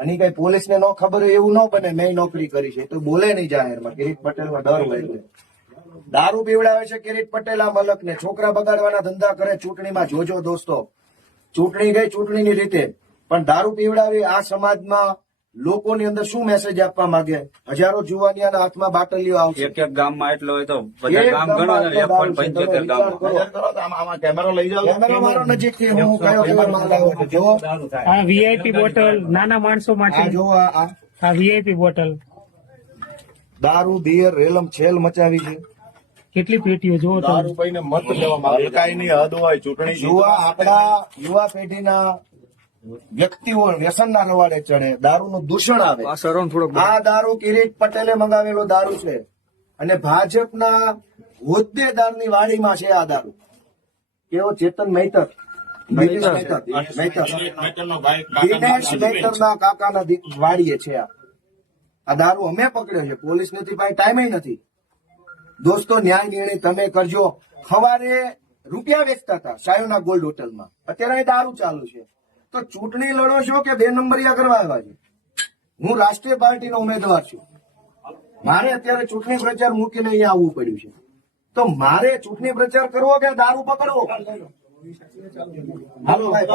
અને કઈ પોલીસ ને ન ખબર હોય એવું ન બને. મેં નોકરી કરી છે તો બોલે નહીં જાહેરમાં. કિરીટ પટેલમાં ડર હોય એટલે દારૂ પીવડાવે છે કિરીટ પટેલ આ મલક ને. છોકરા બગાડવાના ધંધા કરે. ચૂંટણીમાં જોજો દોસ્તો, ચૂંટણી ગઈ ચૂંટણીની રીતે, પણ દારૂ પીવડાવી આ સમાજમાં લોકોની અંદર શું મેસેજ આપવા માંગે? હજારો જુવાનિયાના હાથમાં બાટલીઓ આવશે. એક ગામમાં એટલો હોય તો બધા ગામ ગણો ને 1.75 ગામ. આમાં કેમેરો લઈ જાવ. કેમેરો મારો નજીકથી હું કયો કયો માલ આવ્યો છે જુઓ. આ વીઆઈપી બોટલ નાના માણસો આ માટે. જુઓ આ વીઆઈપી બોટલ દારૂ બિયર રેલમ છેલ મચાવી છે. કેટલી પેટીઓ જોવો તો. દારૂ પીને મત લેવામાં હલકાઈની હદ હોય. ચૂંટણી આપણા યુવા પેઢીના વ્યક્તિઓ વ્યસનના રવાડે ચડે, દારૂનું દૂષણ આવે. આ દારૂ કિરીટ પટેલે મંગાવેલો દારૂ છે અને ભાજપના હોદ્દેદારની વાડીમાં છે આ દારૂ. કેવો ચેતન મહેતર, દિનેશ મહેતરના કાકાના વાડીએ છે આ દારૂ. અમે પકડ્યો છે, પોલીસ નથી, ભાઈ ટાઈમે નથી. દોસ્તો ન્યાય નિર્ણય તમે કરજો. સવારે રૂપિયા વેચતા હતા સાયોના ગોલ્ડ હોટલમાં, અત્યારે દારૂ ચાલુ છે. તો ચૂંટણી લડો છો કે 2 નંબરિયા કરવા આવ્યા છે? હું રાષ્ટ્રીય પાર્ટીનો ઉમેદવાર છું. મારે અત્યારે ચૂંટણી પ્રચાર મૂકીને અહીંયા આવવું પડ્યું છે. તો મારે ચૂંટણી પ્રચાર કરવો કે દારૂ પકડવો? હાલો ભાઈ,